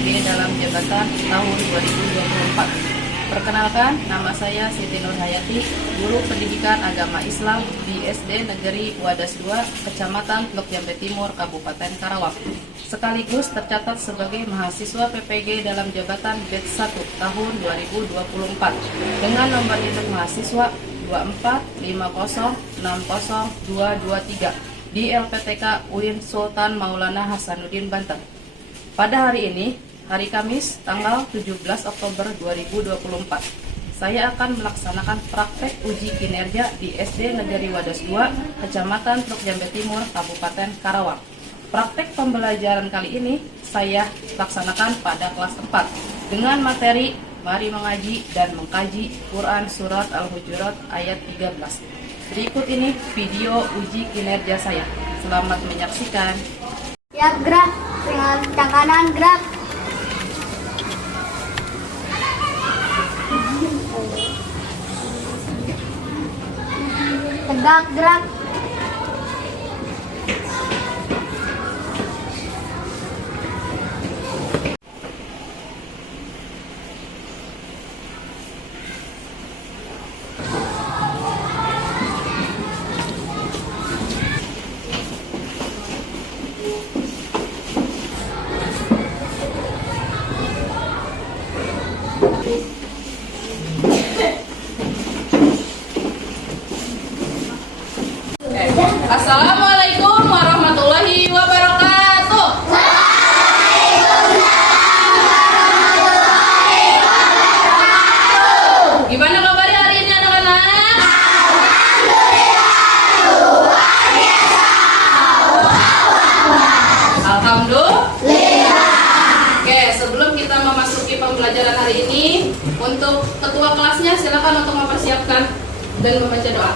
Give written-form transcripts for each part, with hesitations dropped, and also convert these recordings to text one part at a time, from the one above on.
PPG dalam jabatan tahun 2024. Perkenalkan, nama saya Siti Nur Hayati, Guru Pendidikan Agama Islam di SD Negeri Wadas II, Kecamatan Teluk Jambe Timur, Kabupaten Karawang. Sekaligus tercatat sebagai mahasiswa PPG dalam jabatan batch 1 tahun 2024 dengan nomor induk mahasiswa 245060223 di LPTK UIN Sultan Maulana Hasanuddin Banten. Pada hari ini, hari Kamis, tanggal 17 Oktober 2024, saya akan melaksanakan praktek uji kinerja di SD Negeri Wadas II, Kecamatan Teluk Jambe Timur, Kabupaten Karawang. Praktek pembelajaran kali ini saya laksanakan pada kelas 4 dengan materi Mari Mengaji dan Mengkaji Quran Surat Al-Hujurat ayat 13. Berikut ini video uji kinerja saya. Selamat menyaksikan. Siap gerak, dengan tangan kanan gerak. Tegak gerak. Assalamualaikum warahmatullahi wabarakatuh. Gimana kabarnya hari ini anak-anak? Alhamdulillah. Oke, sebelum kita memasuki pembelajaran hari ini, untuk ketua kelasnya silakan untuk mempersiapkan dan membaca doa.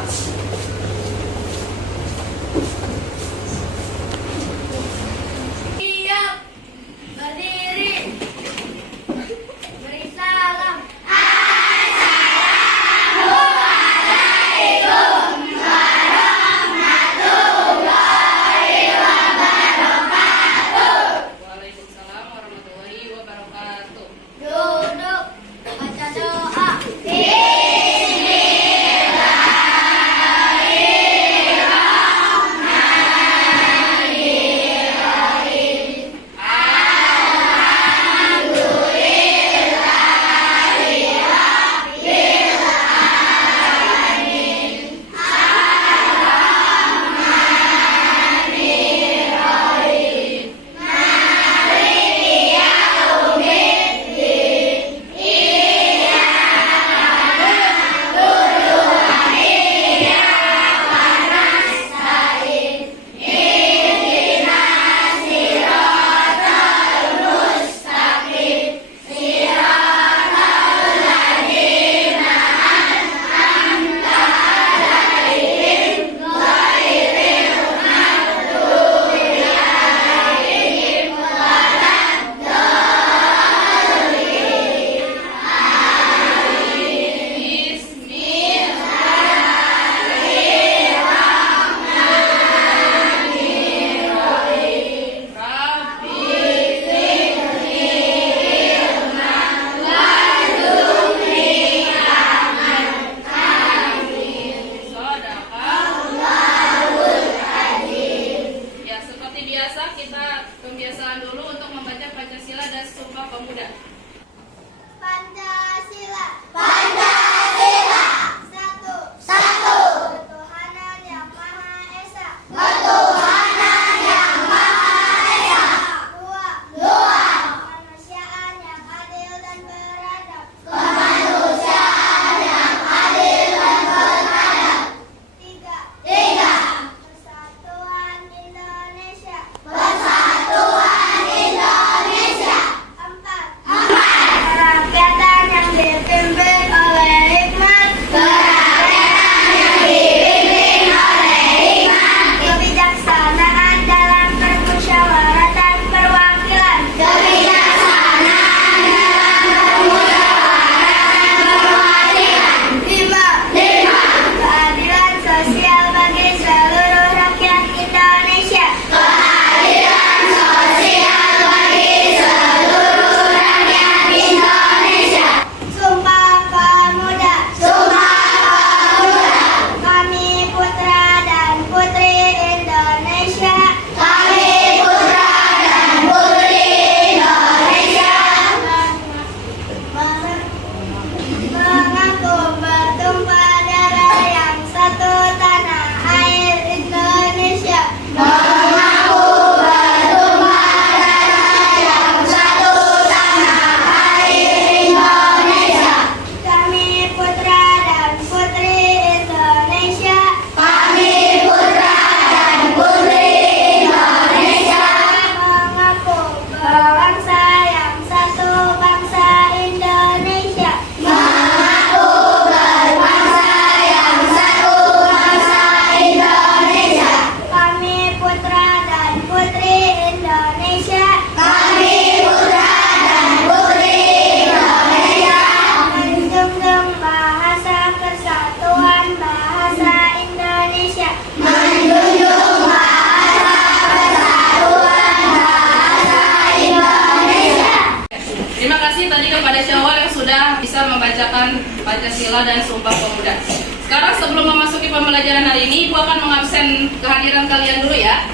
membacakan Pancasila dan Sumpah Pemuda. Sekarang sebelum memasuki pembelajaran hari ini, Ibu akan mengabsen kehadiran kalian dulu ya.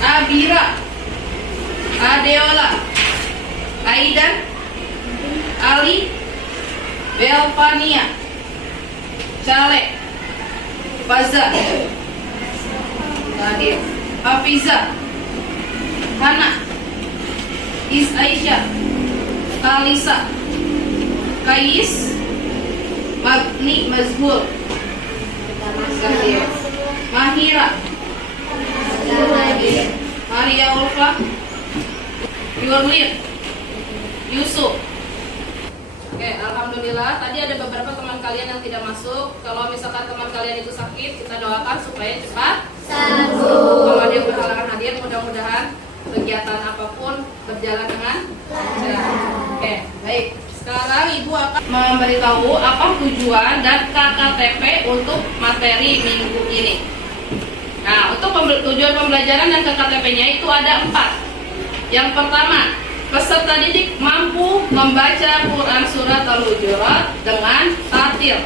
Abira, Adeola, Aidan, Ali, Belvania, Cale, Faza, Hafiza, Hana, Is Aisyah, Kalisa, Kais, Magni Mazhul, Mahira, Maria Ulfa, Yurlin, Yusuf. Oke, alhamdulillah. Tadi ada beberapa teman kalian yang tidak masuk. Kalau misalkan teman kalian itu sakit, kita doakan supaya cepat sembuh. Kalau ada yang berhalangan hadir, mudah-mudahan kegiatan apapun berjalan dengan lancar. Oke, baik. Sekarang Ibu akan memberitahu apa tujuan dan KKTP untuk materi minggu ini. Nah, untuk tujuan pembelajaran dan KKTP-nya itu ada 4. Yang pertama, peserta didik mampu membaca Quran Surat Al-Hujurat dengan tartil.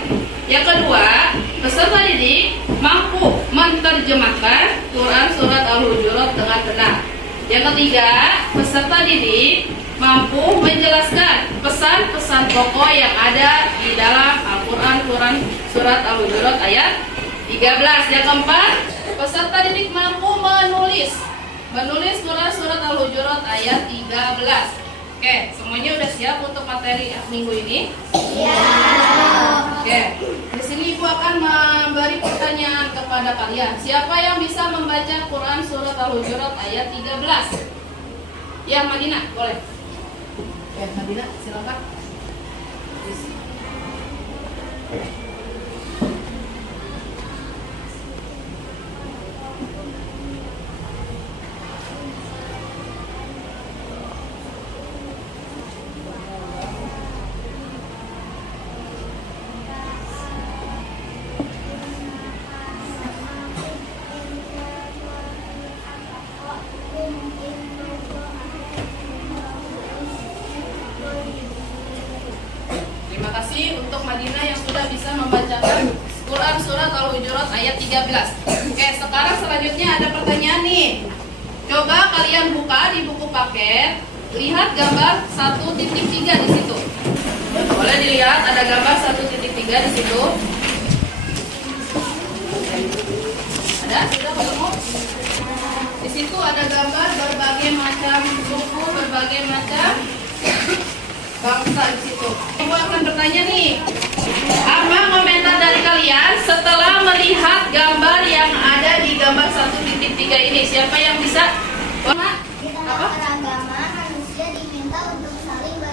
Yang kedua, peserta didik mampu menerjemahkan Quran Surat Al-Hujurat dengan benar. Yang ketiga, peserta didik mampu menjelaskan pesan-pesan pokok yang ada di dalam Al-Quran Surat Al-Hujurat ayat 13. Yang keempat, peserta didik mampu menulis Quran Surat Al-Hujurat ayat 13. Oke, semuanya udah siap untuk materi minggu ini? Iya. Oke, di sini Ibu akan memberi pertanyaan kepada kalian. Siapa yang bisa membaca Quran Surat Al-Hujurat ayat 13? Ya, Madinah, boleh. Ya, Madinah, silakan. Terima kasih untuk Madinah yang sudah bisa membacakan Quran Surat Al-Hujurat ayat 13. Oke, sekarang selanjutnya ada pertanyaan nih. Coba kalian buka di buku paket, lihat gambar 1.3 di situ. Boleh dilihat ada gambar 1.3 di situ. Ada? Sudah ketemu? Di situ ada gambar berbagai macam suku, berbagai macam bangsa di situ. Ibu akan bertanya nih, apa komentar dari kalian setelah melihat gambar yang ada di gambar 1.3 ini? Siapa yang bisa? Di tengah keragaman, manusia diminta untuk saling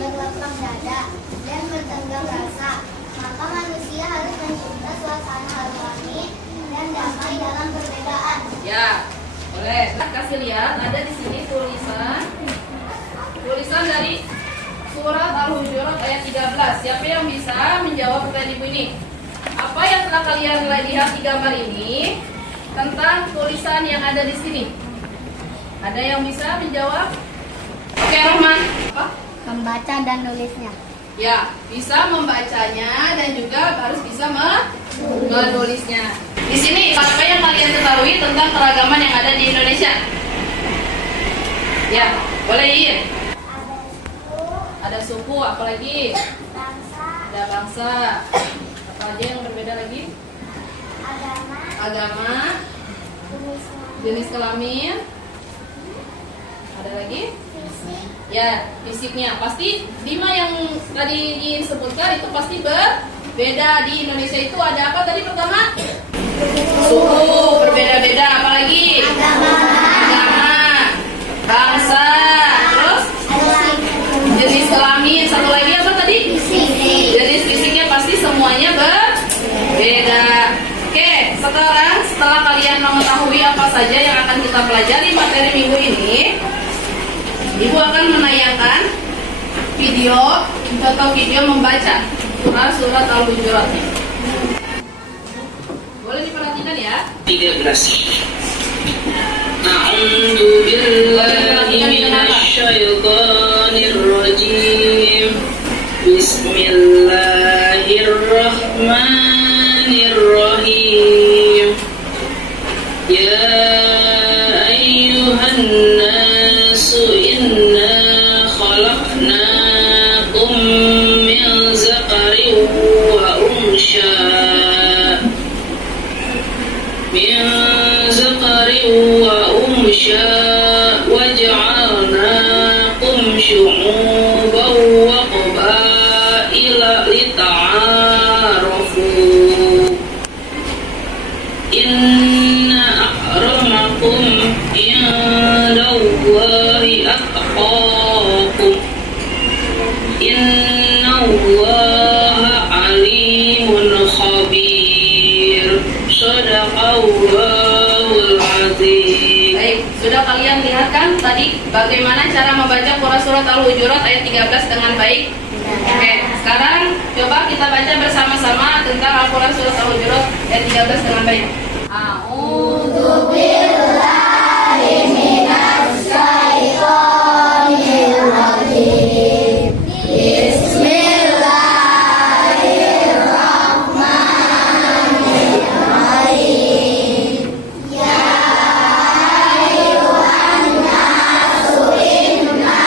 berlapang dada dan bertenggang rasa. Maka manusia harus mencipta suasana harmoni dan damai dalam perbedaan. Ya, boleh. Kasih lihat, ada di sini tulisan dari Surat Al-Hujurat ayat 13. Siapa yang bisa menjawab pertanyaan Ibu ini? Apa yang telah kalian lihat di gambar ini tentang tulisan yang ada di sini? Ada yang bisa menjawab? Oke, Rahman. Apa? Membaca dan nulisnya. Ya, bisa membacanya dan juga harus bisa menulisnya. Di sini apa yang kalian ketahui tentang keragaman yang ada di Indonesia? Ya, boleh Iin. Ada suku, apalagi? Ada bangsa. Apa aja yang berbeda lagi? Agama. Jenis kelamin. Ada lagi? Ya, fisiknya. Pasti 5 yang tadi disebutkan itu pasti berbeda. Di Indonesia itu ada apa tadi pertama? Suku, berbeda-beda. Apalagi? Agama. Bangsa. Terus? Jenis kelamin, satu lagi apa tadi? Jenis fisiknya pasti semuanya berbeda. Oke, sekarang setelah kalian mengetahui apa saja yang akan kita pelajari materi minggu ini, Ibu akan menayangkan video membaca Quran Surat Al-Hujurat. Boleh diperhatikan ya. 13. A'udzu billahi minasyaitonir rajim. Bismillahirrahmanirrahim. Ya ayyuhan nasu inna khalaqnakum min zakarin wa unsha waj'alnakum syu'uban wa qabaila lita'arafu. Inna akramakum indallahi atqakum. Innallaha alimun khabir. Shadaqallahul azim. Baik, sudah kalian lihat kan tadi bagaimana cara membaca Quran surat Al-Hujurat ayat 13 dengan baik? Oke, sekarang coba kita baca bersama-sama tentang Al-Quran surat Al-Hujurat ayat 13 dengan baik. A'udzu billahi minasy syaithanir rajim. Bismillahirrahmanirrahim. Ya ayyuhan nasu inna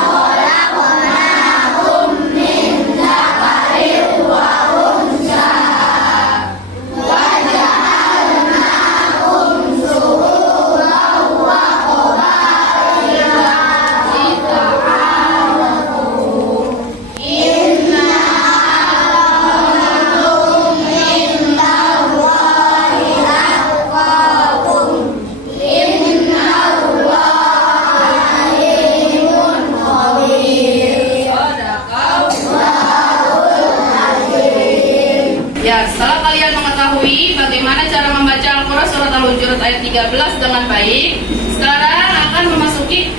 khalaqnakum min dzakarin wa unsha wa ja'alnakum syu'uban wa qabaila lita'arafu. Inna akramakum indallahi atqakum. Innallaha alimun khabir. Shadaqallahul azim. Ya, setelah kalian mengetahui bagaimana cara membaca Al-Quran surat Al-Hujurat ayat 13 dengan baik, sekarang akan memasuki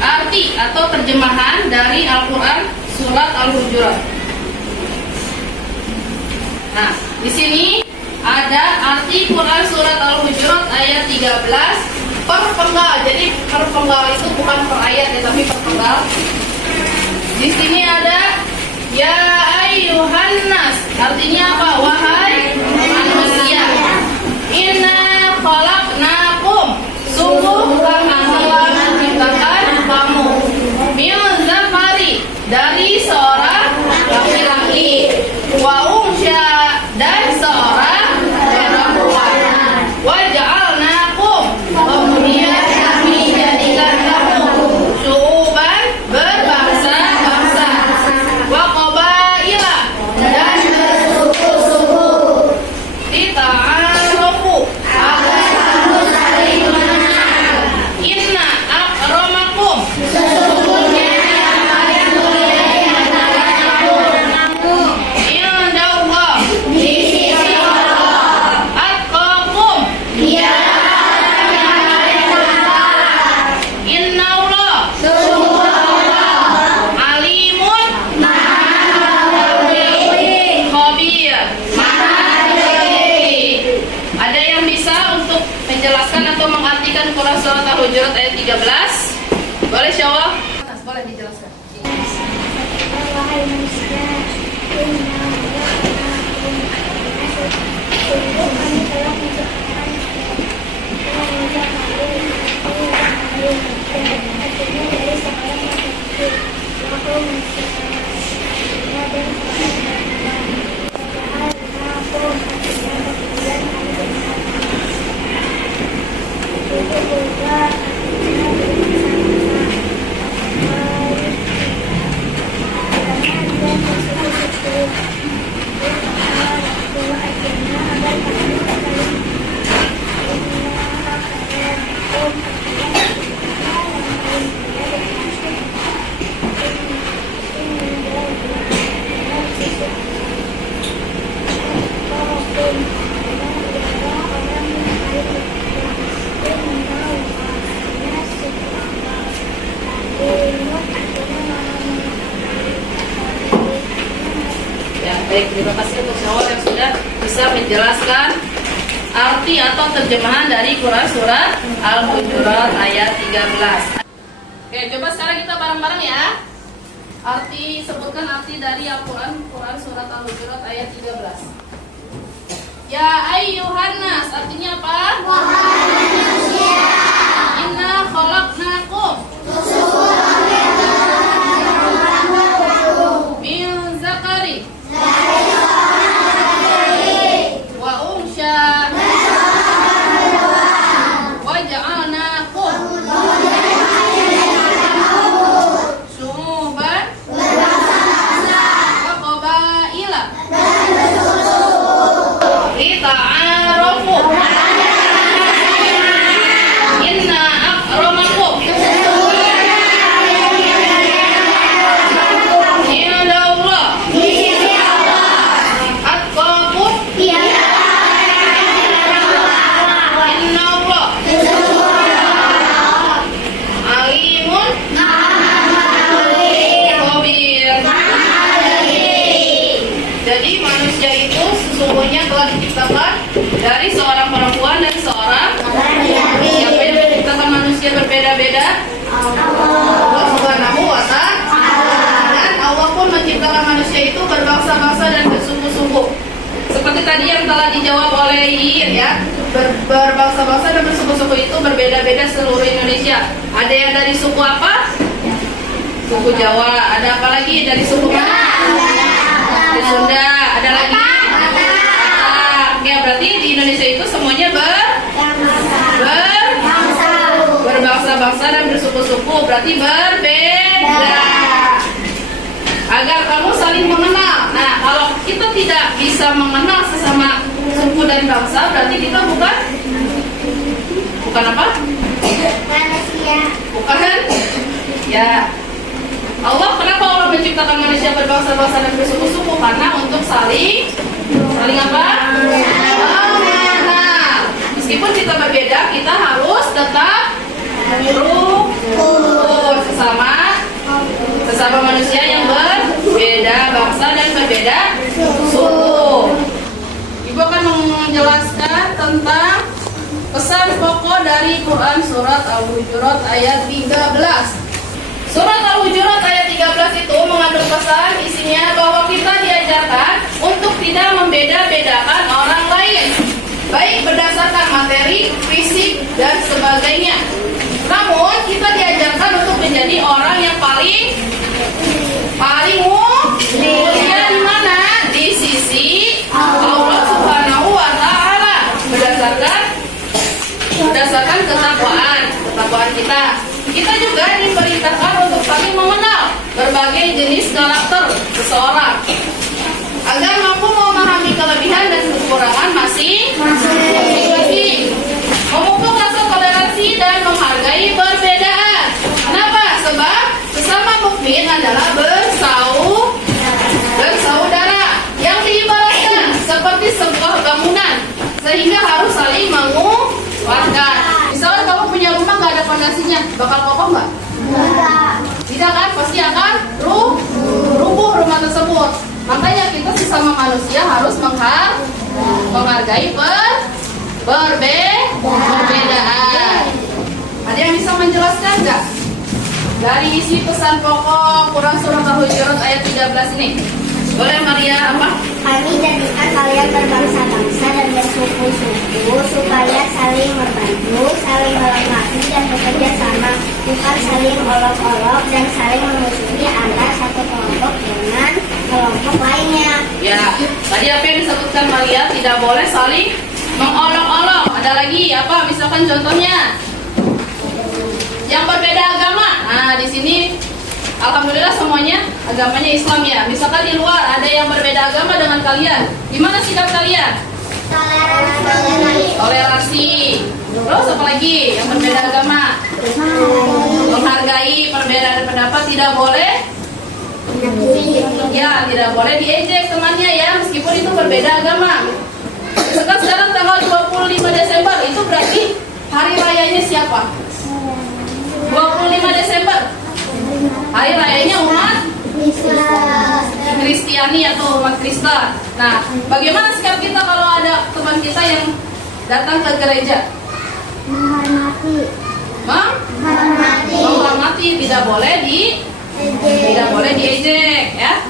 arti atau terjemahan dari Al-Quran surat Al-Hujurat. Nah, di sini ada arti Quran surat Al-Hujurat ayat 13 perpenggal. Jadi perpenggal itu bukan per ayat ya, tapi perpenggal. Di sini ada ya ayyuhan nas. Artinya apa? Wahai manusia. Inna khalaqnakum. Sungguh kami telah menciptakan kamu. Min zakari, dari seorang laki-laki. Wa unsya, dan seorang perempuan. Wa ja'alnakum, kemudian kami jadikan kamu syu'uban, berbangsa-bangsa. Wa qabaila, dan bersuku-suku. Lita'arafu, agar kamu saling mengenal. Inna akramakum, sesungguhnya yang paling mulia di antara kamu, indallah, di sisi Allah, atqakum, dialah yang paling bertakwa. Innallah, sungguh Allah, alimun, maha mengetahui, khabir, maha teliti. Ada yang bisa untuk menjelaskan atau mengartikan Quran surat Al-Hujurat ayat 13? Boleh, Syawal? Boleh dijelaskan. Wahai manusia, inna khalaqnakum min dzakarin. Sungguh kami telah menciptakan artinya dari seorang laki-laki. Aku manusia dan seorang perempuan. Ja'alnakum, dan kemudian kami jadikan itu juga artinya bersama-sama. Dan bersuku-suku. Akhirnya agar kami saling Ya, baik, terima kasih untuk Syawal yang sudah bisa menjelaskan arti atau terjemahan dari Quran surat Al-Hujurat ayat 13. Oke, coba sekarang kita bareng-bareng ya. Sebutkan arti dari Al-Quran surat Al-Hujurat ayat 13. Ya ayyuhan nas, artinya apa? Wahai manusia, Inna khalaqnakum min zakari dari seorang laki-laki wa unsha wa ja'alnakum syu'uban wa qabaila lita'arafu. Inna akramakum indallah atqakum innallah alimun khabir. Jadi manusia itu sesungguhnya telah diciptakan dari seorang perempuan dan seorang laki-laki. Siapa yang menciptakan manusia berbeda-beda? Allah Subhanahu wa Ta'ala. Dan Allah pun menciptakan manusia itu berbangsa-bangsa dan bersuku-suku. Seperti tadi yang telah dijawab oleh Iin ya, berbangsa-bangsa dan bersuku-suku itu berbeda-beda seluruh Indonesia. Ada yang dari suku apa? Suku Jawa. Ada apa lagi dari suku mana? Suku Sunda. Ada lagi? Batak. Ya, berarti di Indonesia itu semuanya berbangsa-bangsa dan bersuku-suku, berarti berbeda. Agar kamu saling mengenal. Nah, kalau kita tidak bisa mengenal sesama suku dan bangsa, berarti kita bukan apa? manusia. Bukan? Ya. Kenapa Allah menciptakan manusia berbangsa-bangsa dan bersuku-suku? Karena untuk saling apa? Mengenal. Meskipun kita berbeda, kita harus tetap rukun sesama manusia yang berbeda bangsa dan berbeda suku. Ibu akan menjelaskan tentang pesan pokok dari Quran surat Al-Hujurat ayat 13. Surat Al-Hujurat ayat 13 itu mengandung pesan isinya bahwa kita diajarkan untuk tidak membeda-bedakan orang lain, baik berdasarkan materi, fisik, dan sebagainya. Namun kita diajarkan untuk menjadi orang yang paling mulia di mana? Di sisi Allah Subhanahu wa Ta'ala, berdasarkan ketakwaan kita. Kita juga diperintahkan untuk saling mengenal berbagai jenis karakter seseorang agar mampu memahami kelebihan dan kekurangan masing-masing, memupuk rasa toleransi dan menghargai perbedaan. Kenapa? Sebab sesama mukmin adalah bersaudara yang diibaratkan seperti sebuah bangunan, sehingga harus saling menguatkan. Misalnya kamu punya rumah gak ada fondasinya, bakal kokoh nggak? Tidak kan? Pasti akan rubuh rumah tersebut. Makanya kita sesama manusia harus menghargai perbedaan. Ada yang bisa menjelaskan nggak dari isi pesan pokok Quran surat Al-Hujurat ayat 13 ini? Boleh Maria apa? Kami jadikan kalian berbangsa-bangsa dan bersuku-suku supaya saling membantu, saling melengkapi dan bekerja sama, bukan saling olok-olok dan saling memusuhi antara satu kelompok dengan kelompok lainnya. Ya, tadi apa yang disebutkan Maria, tidak boleh saling mengolok-olok. Ada lagi apa? Misalkan contohnya yang berbeda agama. Nah, di sini alhamdulillah semuanya agamanya Islam ya. Misalkan di luar ada yang berbeda agama dengan kalian, gimana sikap kalian? Toleransi. Terus apa lagi? Yang berbeda agama, menghargai perbedaan pendapat, tidak boleh. Ya, tidak boleh diejek temannya ya, meskipun itu berbeda agama. Sekarang tanggal 25 Desember itu berarti hari rayanya siapa? 25 Desember. Hari rayanya umat Kristiani atau umat Kristen. Nah, bagaimana sikap kita kalau ada teman kita yang datang ke gereja? Menghormati. Menghormati, tidak boleh Tidak boleh diejek ya.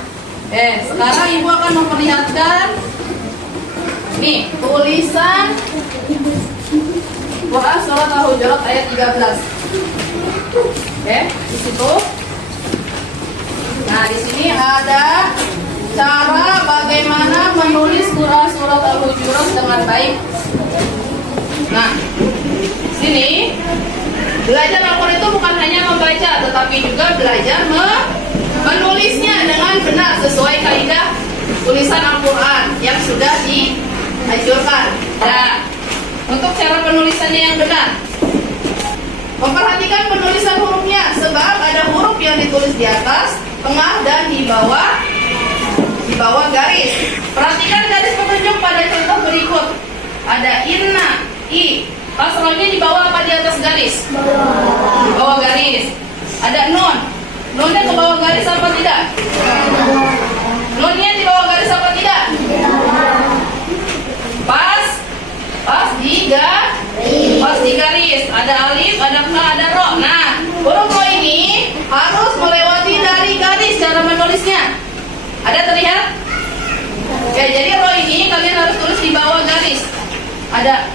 Sekarang ibu akan memperlihatkan nih tulisan Quran surat Al-Hujurat ayat 13. Di situ. Nah, di sini ada cara bagaimana menulis Quran surat Al-Hujurat dengan baik. Nah, sini belajar Al-Quran itu bukan hanya membaca, tetapi juga belajar menulisnya dengan benar sesuai kaidah tulisan Al-Quran yang sudah dianjurkan. Nah, untuk cara penulisannya yang benar, memperhatikan penulisan hurufnya, sebab ada huruf yang ditulis di atas, tengah, dan di bawah garis. Perhatikan garis petunjuk pada contoh berikut. Ada inna, i. Kasrohnya di bawah apa di atas garis? Di bawah garis. Ada nun. Nunnya ke bawah garis apa tidak? Nunnya di bawah garis apa tidak? Pas di garis. Ada alif, ada fa, ada ro. Nah, huruf ro ini harus melewati dari garis cara menulisnya. Ada terlihat? Oke, jadi ro ini kalian harus tulis di bawah garis. Ada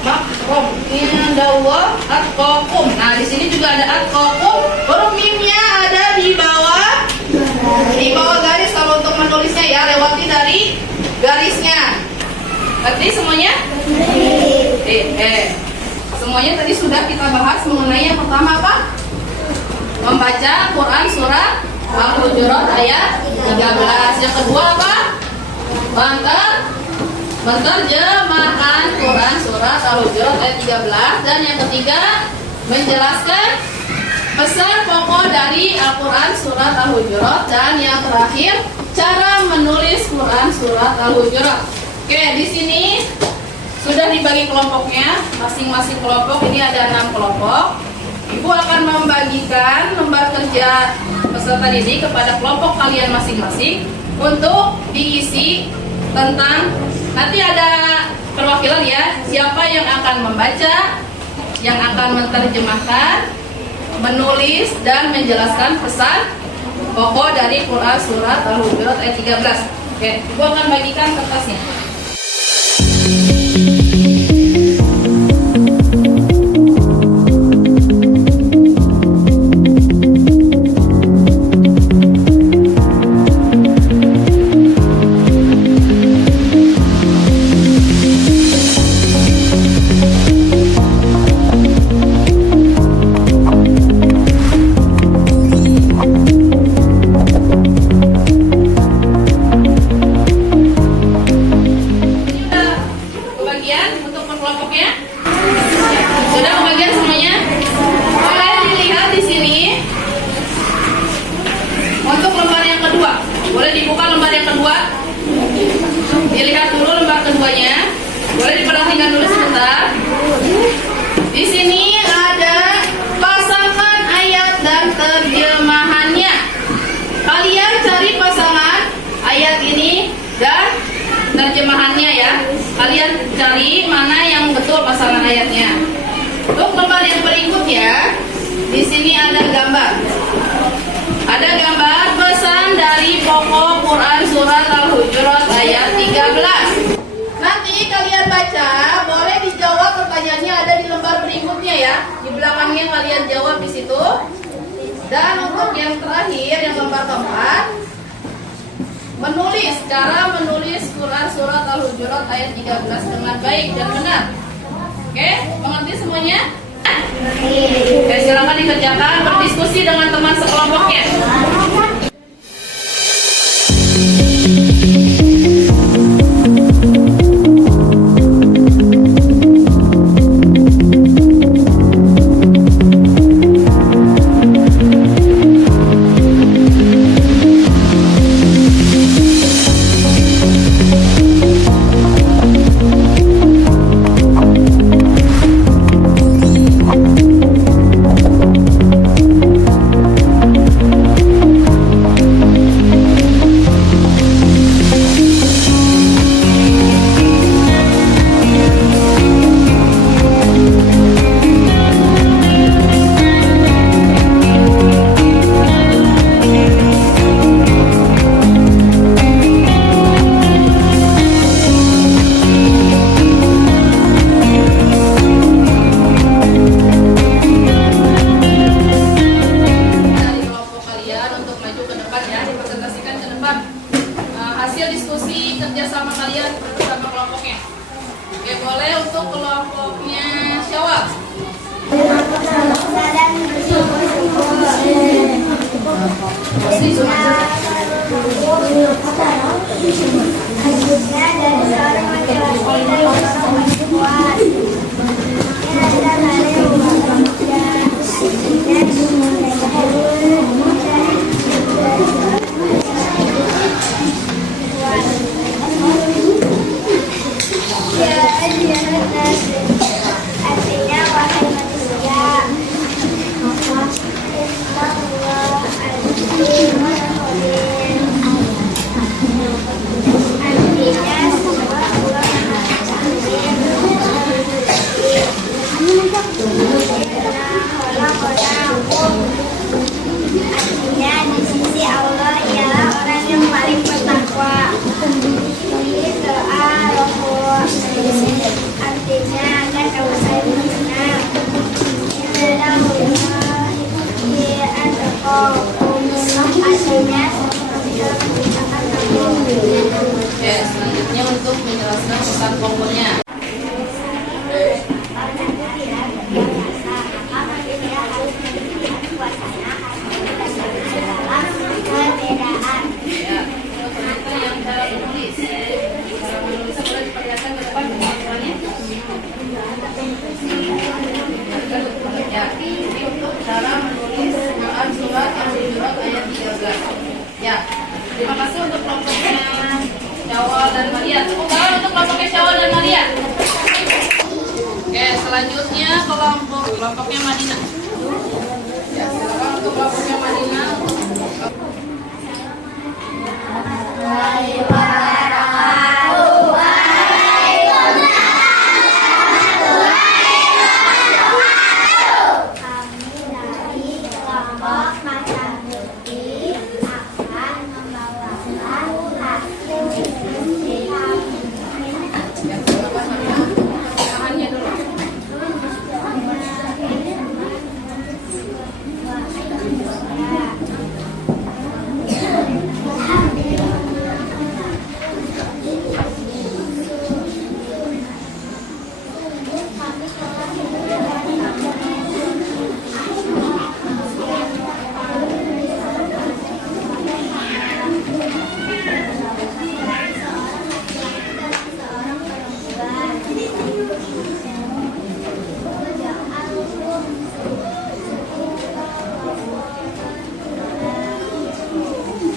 makrom, indawa, atqakum. Nah, di sini juga ada atqakum. Huruf mimnya ada di bawah garis kalau untuk menulisnya ya, lewati dari garisnya. Ngerti semuanya? Semuanya tadi sudah kita bahas mengenai yang pertama apa? Membaca Quran surat Al-Hujurat ayat 13. Yang kedua apa? Menerjemahkan Quran surat Al-Hujurat ayat 13. Dan yang ketiga, menjelaskan pesan pokok dari Al-Quran surat Al-Hujurat. Dan yang terakhir, cara menulis Quran surat Al-Hujurat. Oke, di sini sudah dibagi kelompoknya. Masing-masing kelompok ini ada 6 kelompok. Ibu akan membagikan lembar kerja peserta didik kepada kelompok kalian masing-masing untuk diisi tentang, nanti ada perwakilan ya, siapa yang akan membaca, yang akan menerjemahkan, menulis, dan menjelaskan pesan pokok dari Quran surat Al-Hujurat ayat 13. Oke, Ibu akan bagikan kertasnya. Boleh dibuka lembar yang kedua. Dilihat dulu lembar keduanya. Boleh diperhatikan dulu sebentar. Di sini ada pasangan ayat dan terjemahannya. Kalian cari pasangan ayat ini dan terjemahannya ya. Kalian cari mana yang betul pasangan ayatnya. Untuk lembar yang berikutnya, di sini ada gambar. Ada gambar pesan dari pokok Quran surat Al-Hujurat ayat 13. Nanti kalian baca, boleh dijawab pertanyaannya ada di lembar berikutnya ya. Di belakangnya kalian jawab di situ. Dan untuk yang terakhir, yang lembar keempat, menulis, cara menulis Quran surat Al-Hujurat ayat 13 dengan baik dan benar. Oke, mengerti semuanya? Oke, silakan dikerjakan, berdiskusi dengan teman sekelompoknya. kalian bersama kelompoknya. Oke, boleh untuk kelompoknya Syawal. dan selanjutnya dari seorang laki-laki dan seorang perempuan. Ini adalah hal yang berbeda. Artinya wahai manusia. Artinya semua Allah Maha artinya di sisi Allah ialah orang yang paling bertakwa. Ini doa rohul. Artinya agar kamu sayang benar. Artinya Oke, selanjutnya untuk menjelaskan pesan pokoknya. perbedaan. Ya, untuk itu yang cara menulis. Cara menulis boleh diperlihatkan ke depan pengaturannya. Ya, ini untuk cara menulis Quran surat Al-Hujurat ayat 13. Ya, terima kasih untuk kelompoknya Syawal dan Maria. Tepuk tangan untuk kelompoknya Syawal dan Maria. Oke, selanjutnya kelompoknya Madinah. Ya, silakan untuk kelompoknya Madinah. Kami dari kelompok Masanuddin akan membawakan hasil diskusi kami. Ya, silakan Madinah. Tangannya dulu.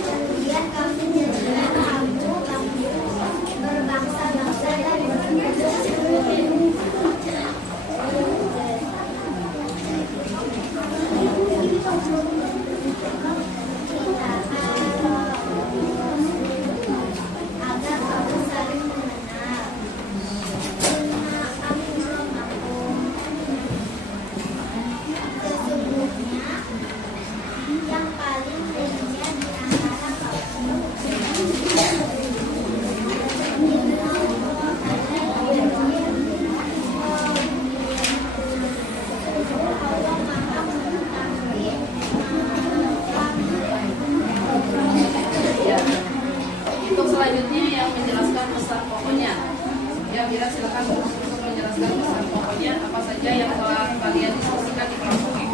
Kemudian kami juga kamu berbangsa-bangsa dan agar kamu saling mengenal. Sesungguhnya yang paling mulia di antara kamu Allah Maha Mengetahui. Ya. Untuk selanjutnya yang menjelaskan pesan pokoknya. Ya, Mira silakan untuk menjelaskan pesan pokoknya apa saja yang telah kalian diskusikan di kelompoknya.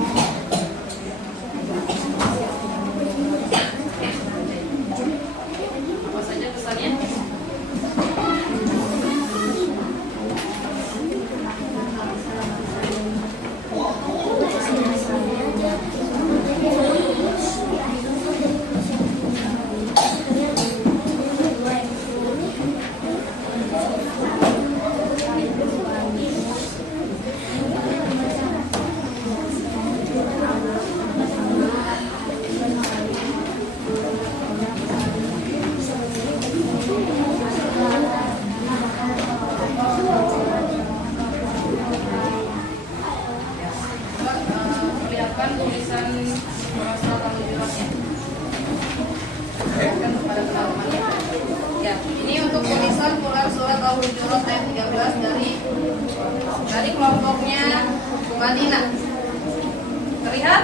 Apa saja pesannya? Perlihatkan tulisan surat Al-Hujuratnya. Perlihatkan kepada teman-temannya. Ya, ini untuk tulisan Quran surat Al-Hujurat ayat 13 dari kelompoknya Madinah. Terlihat?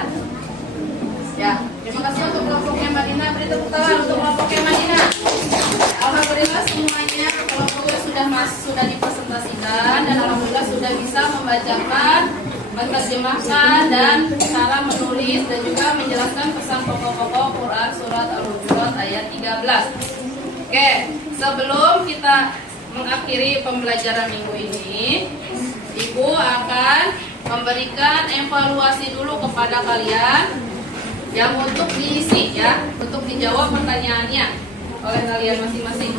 Ya, terima kasih untuk kelompoknya Madinah. Beri tepuk tangan untuk kelompoknya Madinah. Alhamdulillah semuanya kelompoknya sudah dipresentasikan dan alhamdulillah sudah bisa membacakan, menerjemahkan dan cara menulis dan juga menjelaskan pesan pokok-pokok Quran surat Al-Hujurat ayat 13. Oke, sebelum kita mengakhiri pembelajaran minggu ini, Ibu akan memberikan evaluasi dulu kepada kalian yang untuk diisi ya, untuk dijawab pertanyaannya oleh kalian masing-masing.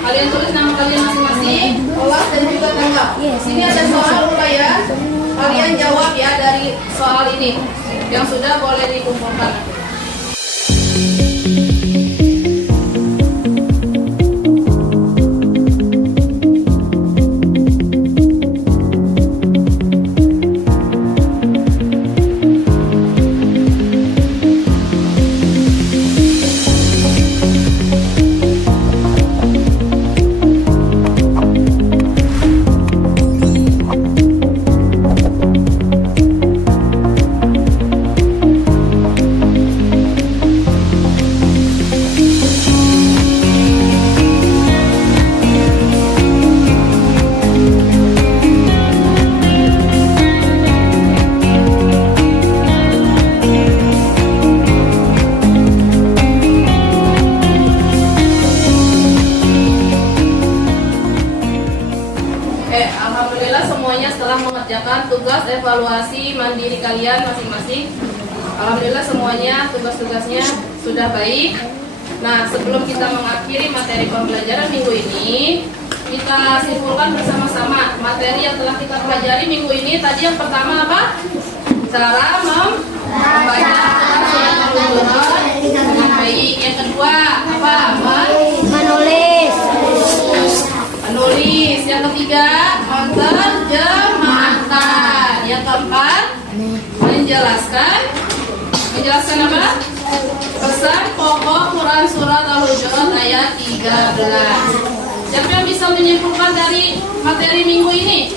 Kalian tulis nama kalian masing-masing, kelas dan juga tanggal. Di sini ada soal ya. Kalian jawab ya dari soal ini. Yang sudah boleh dikumpulkan. Alhamdulillah semuanya setelah mengerjakan tugas evaluasi mandiri kalian masing-masing. Alhamdulillah semuanya tugas-tugasnya sudah baik. Nah, sebelum kita mengakhiri materi pembelajaran minggu ini, kita simpulkan bersama-sama materi yang telah kita pelajari minggu ini. Tadi yang pertama apa? Cara membaca surat Al-Hujurat dengan baik. Yang kedua apa? Menulis. Menulis. Yang ketiga menerjemahkan. Yang keempat menjelaskan apa? Pesan pokok Quran surat Al-Hujurat ayat 13. Siapa yang bisa menyimpulkan dari materi minggu ini?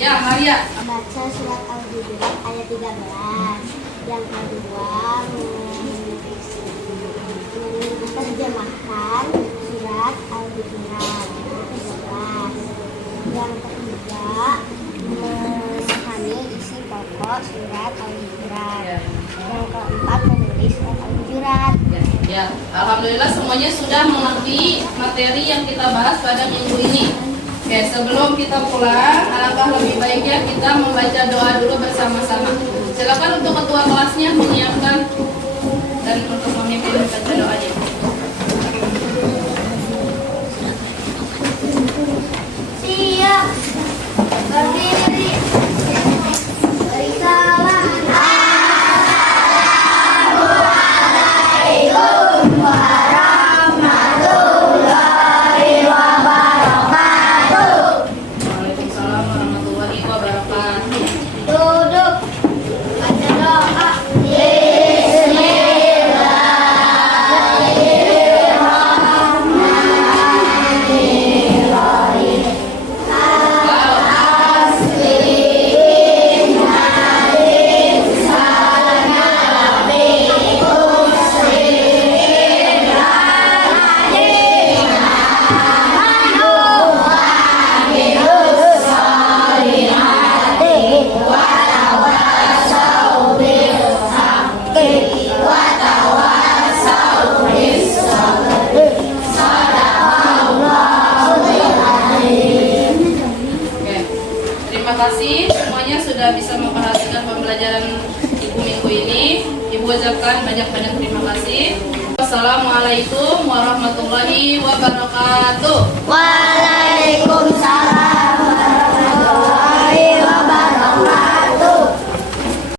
Ya, Maria. Baca surat Al-Hujurat ayat 13. Yang kedua menerjemahkan surat Al-Hujurat 13. Yang ketiga memahami isi pokok surat Al-Hujurat. Yang keempat menulis surat Al-Hujurat. Ya, alhamdulillah semuanya sudah mengerti materi yang kita bahas pada minggu ini. Oke, sebelum kita pulang, alangkah lebih baiknya kita membaca doa dulu bersama-sama. Silakan untuk ketua kelasnya menyiapkan dan untuk memimpin membaca doanya. Siap. Berdiri. Beri salam. Assalamualaikum warahmatullahi wabarakatuh. Waalaikumsalam warahmatullahi wabarakatuh. Duduk. Baca doa. Oke, terima kasih semuanya sudah bisa memperhatikan pembelajaran Ibu minggu ini. Ibu ucapkan banyak-banyak terima kasih. Wassalamualaikum warahmatullahi wabarakatuh. Waalaikumsalam.